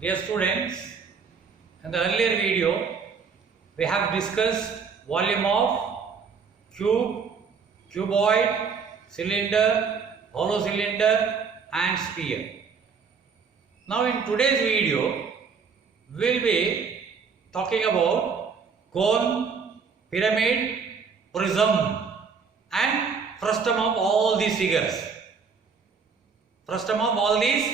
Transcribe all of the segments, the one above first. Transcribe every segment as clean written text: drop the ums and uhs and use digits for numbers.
Dear students, in the earlier video, we have discussed volume of cube, cuboid, cylinder, hollow cylinder and sphere. Now in today's video, we will be talking about cone, pyramid, prism and frustum of all these figures. Frustum of all these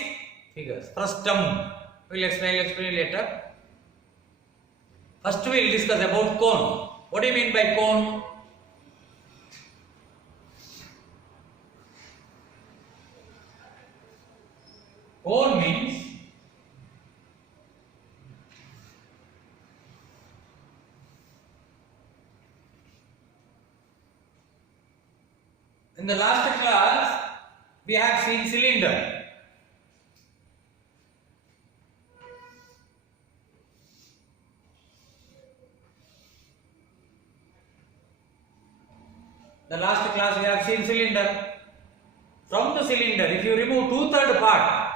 figures. Frustum. We will explain later. First we will discuss about cone. What do you mean by cone? Cone means in the last class we have seen cylinder. The last class we have seen cylinder. From the cylinder, if you remove 2/3 part,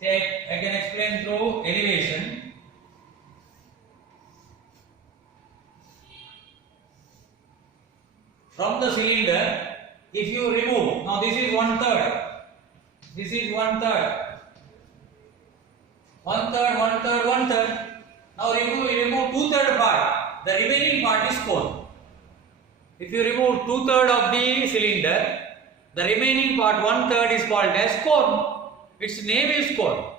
say I can explain through elevation. From the cylinder, if you remove, now this is 1/3, this is 1/3, 1/3, 1/3, 1/3. Now remove 2/3 part, the remaining part is cone. If you remove 2/3 of the cylinder, the remaining part 1/3 is called as cone. Its name is cone.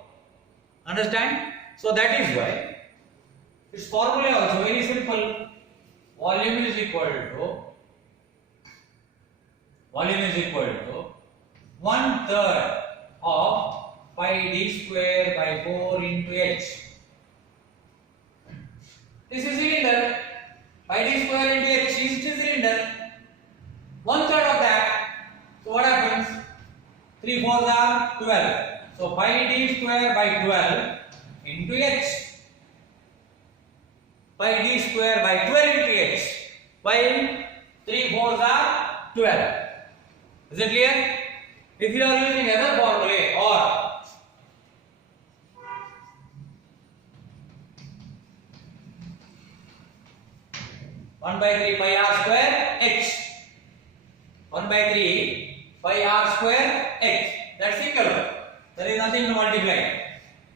Understand? So that is why its formula also very simple. Volume is equal to 1/3 of pi d square by 4 into h. This is cylinder. Pi d square into h is cylinder. 1/3 of that. So what happens? 3 4s are 12. So pi d square by 12 into h. Pi d square by 12 into h. While 3 4s are 12. Is it clear? If you are using other formula or 1/3 pi r square h. 1/3 pi r square h. That's equal. There is nothing to multiply.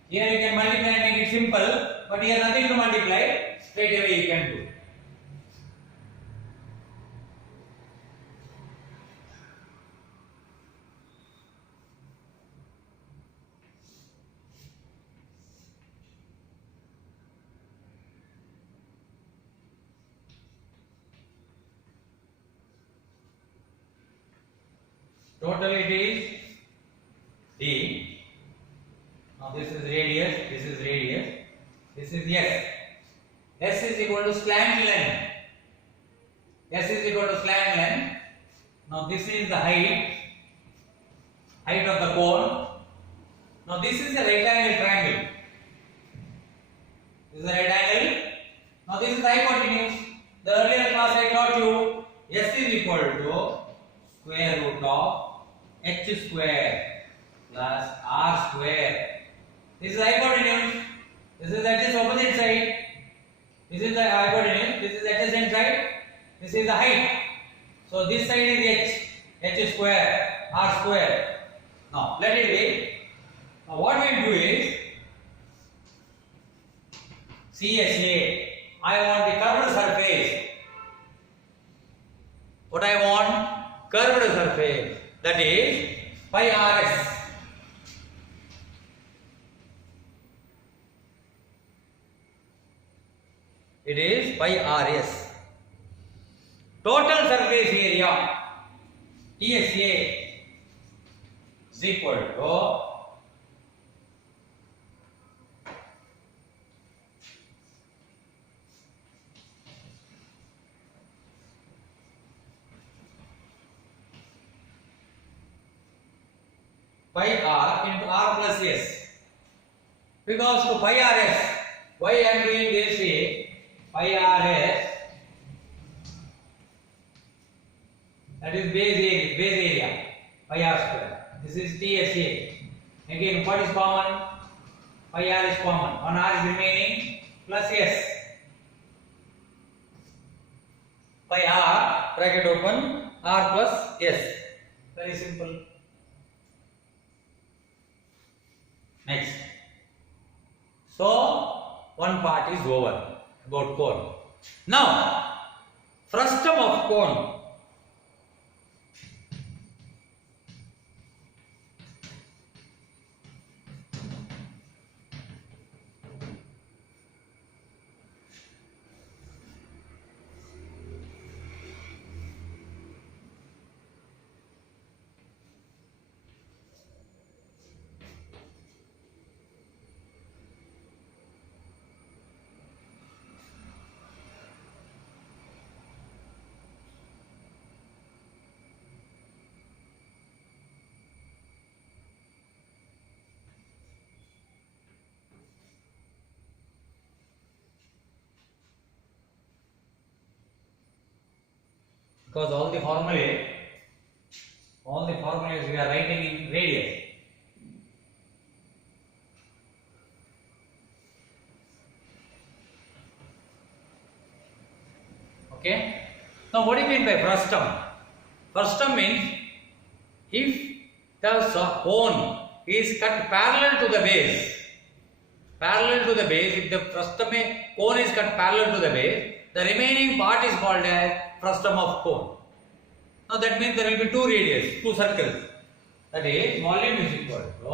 Here you can multiply and make it simple, but here nothing to multiply. Straight away you can do. Total it is d. Now this is radius, this is radius, this is s. S is equal to slant length. S is equal to slant length. Now this is the height of the cone. Now this is a right angle triangle. This is a right angle. Now this is the hypotenuse. The earlier class I taught you S is equal to square root of h square plus r square. This is the hypotenuse. This is at its opposite side. This is the hypotenuse. This is adjacent side. This is the height. So this side is h square, r square. Now let it be. Now what we will do is CSA. I want the curved surface. What I want? Curved surface. That is pi rs. It is pi rs. Total surface area TSA is equal to pi r into r plus s. Because to pi rs, why I am doing this is pi rs, that is base area pi r square. This is TSA. Again, what is common? pi r is common, 1 r is remaining plus s. Pi r bracket open r plus s. Very simple. Next. So one part is over about cone. Now frustum of cone. Because all the formulae we are writing in radius. Okay. Now what do you mean by frustum? Frustum means if the cone is cut parallel to the base, if the frustum cone is cut parallel to the base, the remaining part is called as frustum of cone. Now that means there will be two radius, two circles. That is volume is equal to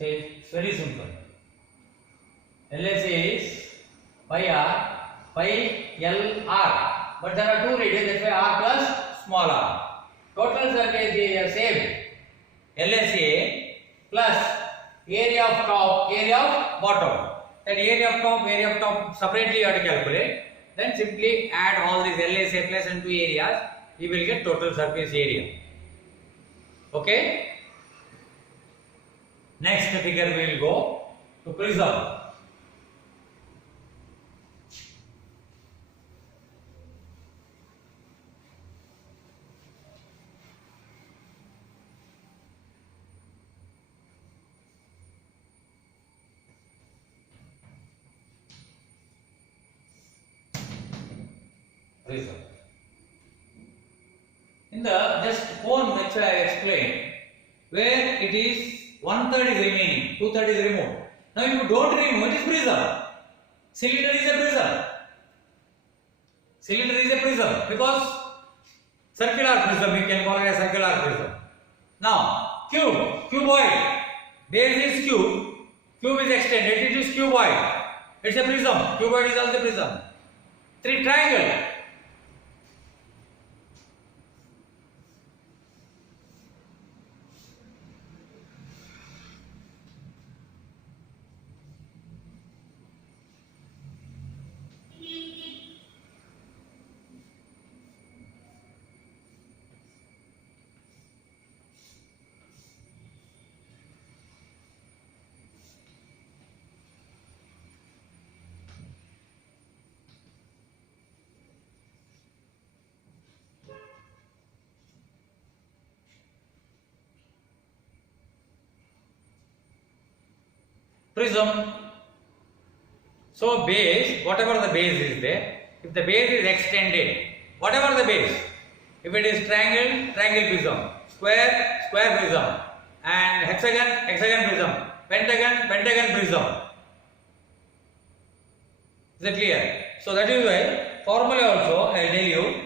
it's very simple. LSA is pi r, pi L r, but there are two radius, that's why r plus small r. Total surface area same. LSA plus area of top, area of bottom. That area of top separately you have to calculate. Then simply add all these LSA plus and two areas, you will get total surface area. Okay. Next figure we will go to prism. Prism. In the just cone which I explained, where it is 1/3 is remaining, 2/3 is removed. Now if you don't remove, it is prism. Cylinder is a prism. Cylinder is a prism because circular prism, you can call it a circular prism. Now cuboid, base is cube is extended, it is cuboid. It's a prism. Cuboid is also prism. Triangle. prism. So base, whatever the base is there, if the base is extended, whatever the base, if it is triangle, triangle prism, square, square prism, and hexagon, hexagon prism, pentagon, pentagon prism. Is it clear? So that is why formula also I will tell you.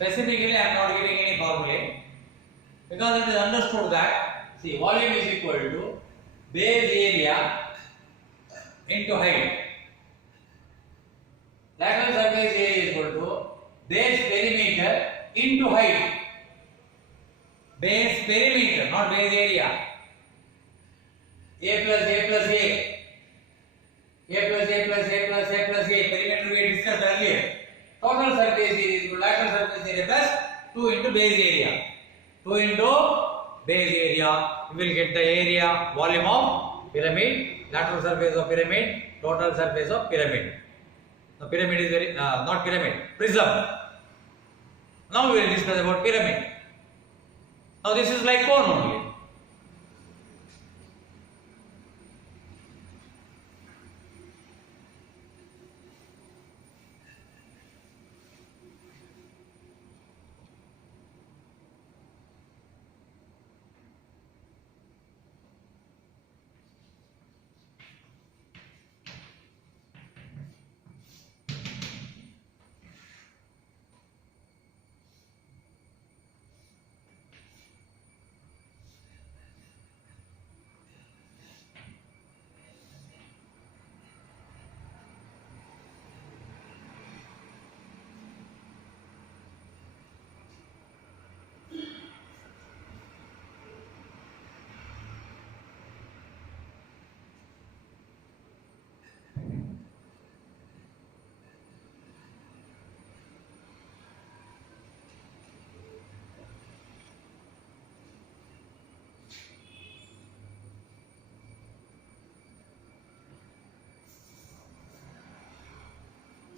Specifically, I am not giving any formula because it is understood that see volume is equal to base area into height. Lateral surface area is equal to base perimeter into height. Base perimeter, not base area. A plus A plus A. A plus A plus A plus A plus A. Perimeter we discussed earlier. Total surface area is equal to lateral surface area plus 2 into base area. 2 into base area, we will get the area volume of pyramid, lateral surface of pyramid, total surface of pyramid. The pyramid is very not pyramid, prism. Now we will discuss about pyramid. Now this is like cone only.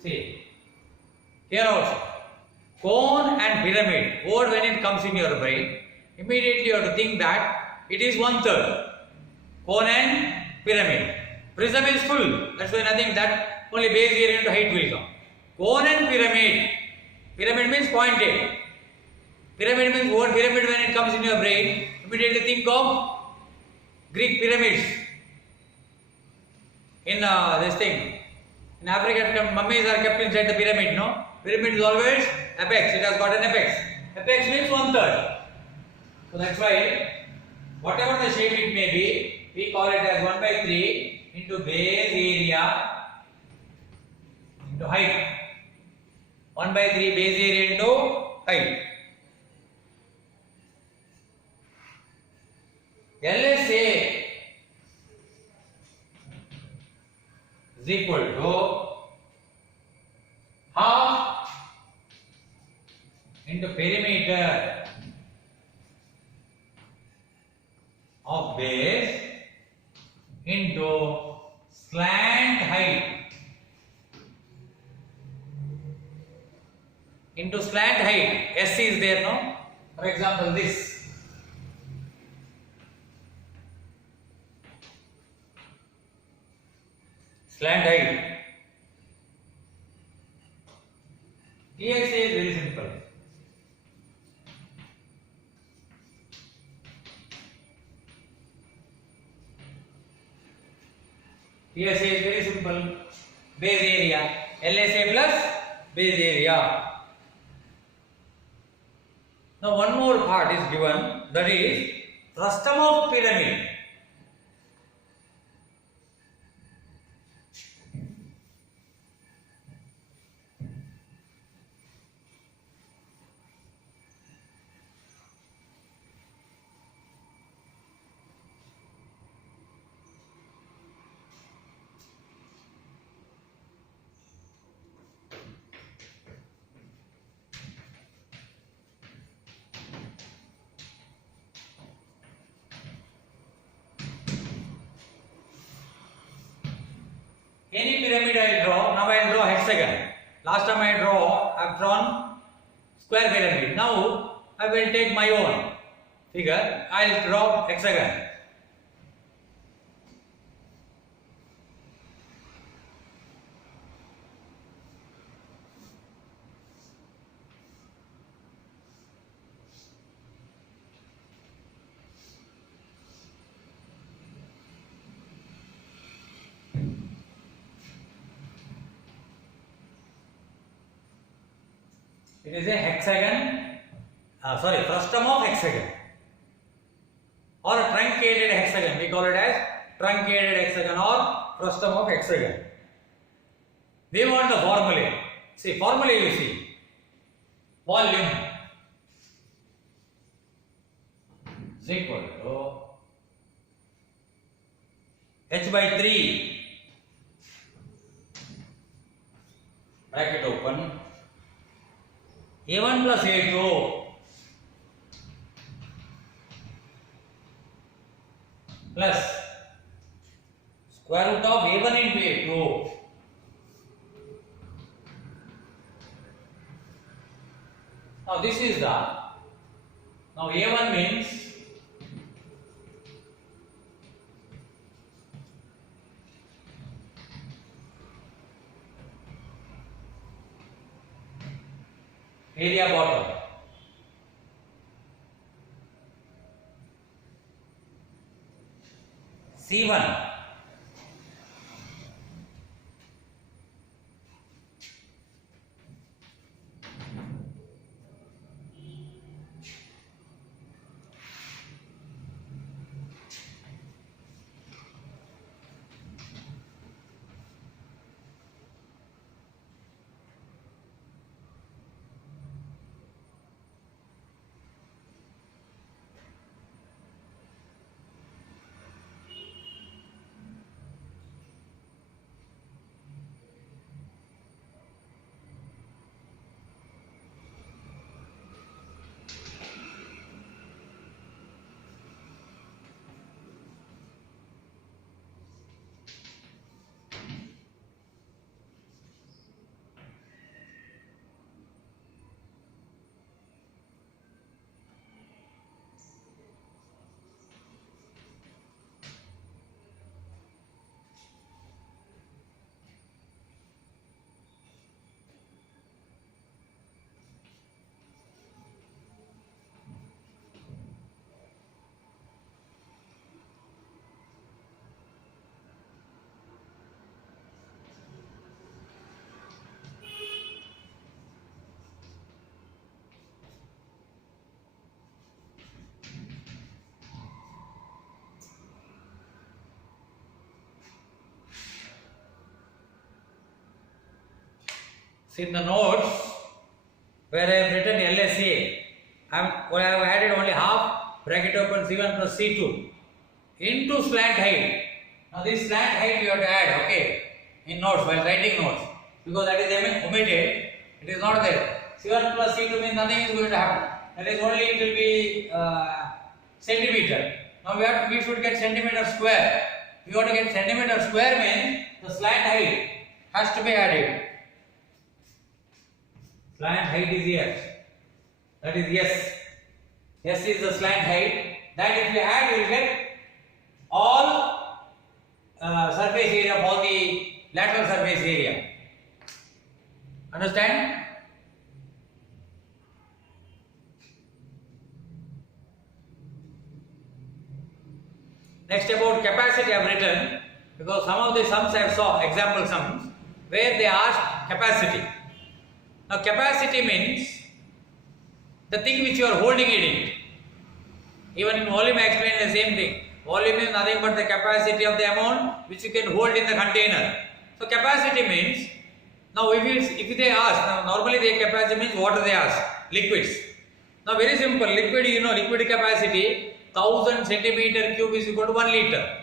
See, here also, cone and pyramid, word when it comes in your brain, immediately you have to think that it is 1/3. Cone and pyramid. Prism is full, that's why nothing that only base area into height will come. Cone and pyramid. Pyramid means pointed. Pyramid means word pyramid when it comes in your brain, immediately think of Greek pyramids. In this thing. In Africa, mummies are kept inside the pyramid, no? Pyramid is always apex, it has got an apex. Apex means 1/3. So that's why, whatever the shape it may be, we call it as 1/3 into base area into height. 1/3 base area into height. LSA is equal to half into perimeter of base into slant height. Into slant height. S is there, no? For example, this. Slant height. TXA is very simple. TSA is very simple. Base area. LSA plus base area. Now one more part is given, that is frustum of pyramid. Any pyramid I will draw. Now I will draw hexagon. Last time I have drawn square pyramid. Now I will take my own figure. I will draw hexagon. It is a hexagon, frustum of hexagon or a truncated hexagon. We call it as truncated hexagon or frustum of hexagon. We want the formula. See, formula you see. Volume is equal to h by 3 bracket open A1 plus A2 plus square root of A1 into A2 now this is the now A1 means area bottom. C1 see in the notes where I have written LSA I have added only half bracket open C1 plus C2 into slant height. Now this slant height you have to add, okay, in notes while writing notes, because that is omitted. It is not there. C1 plus C2 means nothing is going to happen. That is only it will be centimeter. Now we should get centimeter square. If you want to get centimeter square means the slant height has to be added. Slant height is here. That is S. S is the slant height. That if you add, you will get all surface area of all the lateral surface area. Understand? Next about capacity I have written, because some of the sums I saw example sums where they asked capacity. Now capacity means the thing which you are holding it in. Even in volume I explained the same thing. Volume is nothing but the capacity of the amount which you can hold in the container. So capacity means, now if they ask, now normally the capacity means water they ask, liquids. Now very simple, liquid, you know, liquid capacity 1000 centimeter cube is equal to 1 liter.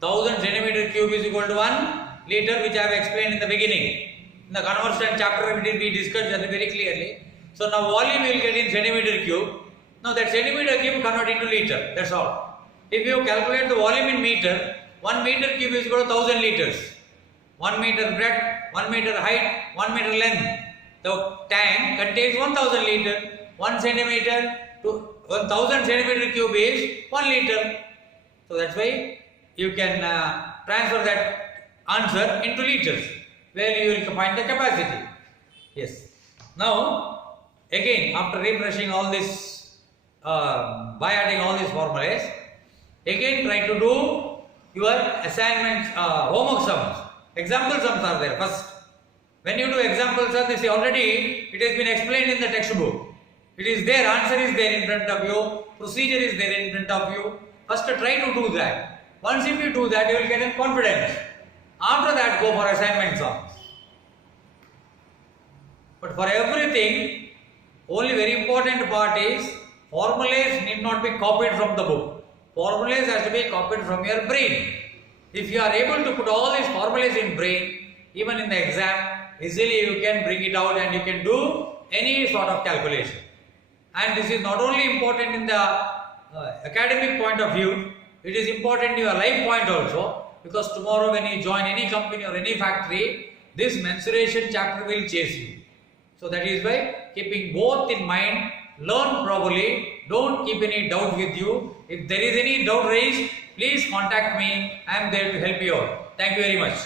1000 centimeter cube is equal to 1 liter, which I have explained in the beginning. In the conversion chapter we discussed that very clearly. So now volume you will get in centimeter cube. Now that centimeter cube convert into liter, that's all. If you calculate the volume in meter, 1 meter cube is equal to 1000 liters. 1 meter breadth, 1 meter height, 1 meter length. The tank contains 1000 liter. 1 centimeter to 1000 centimeter cube is 1 liter. So that's why you can transfer that answer into liters, where you will find the capacity. Yes. Now, again, after refreshing all this, by adding all these formulas, again try to do your assignments, homework sums. Example sums are there first. When you do example sums, you see already it has been explained in the textbook. It is there, answer is there in front of you, procedure is there in front of you. First try to do that. Once if you do that, you will get in confidence. After that, go for assignment sums. But for everything, only very important part is formulas need not be copied from the book. Formulas has to be copied from your brain. If you are able to put all these formulas in brain, even in the exam, easily you can bring it out and you can do any sort of calculation. And this is not only important in the academic point of view, it is important in your life point also, because tomorrow when you join any company or any factory, this mensuration chapter will chase you. So that is why keeping both in mind, learn properly, don't keep any doubt with you. If there is any doubt raised, please contact me. I am there to help you out. Thank you very much.